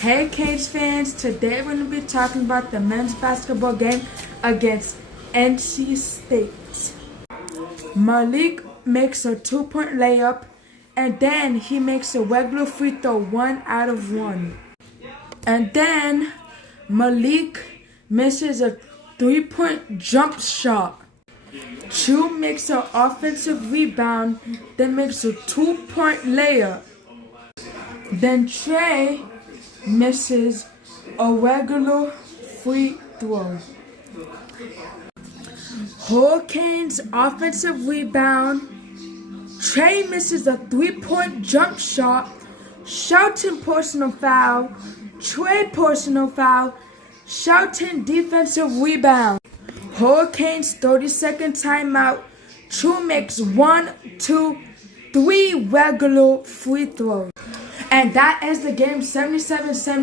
Hey Canes fans, today we're going to be talking about the men's basketball game against NC State. Malik makes a 2-point layup and then he makes a regular free throw 1 out of 1. And then Malik misses a 3-point jump shot. Chu makes an offensive rebound, then makes a 2-point layup. Then Trey misses a regular free throw. Hurricanes offensive rebound. Trey misses a 3-point jump shot. Shelton personal foul. Trey personal foul. Shelton defensive rebound. Hurricanes 30-second timeout. Chu makes 1, 2, 3 regular free throws. And that ends the game 77-70.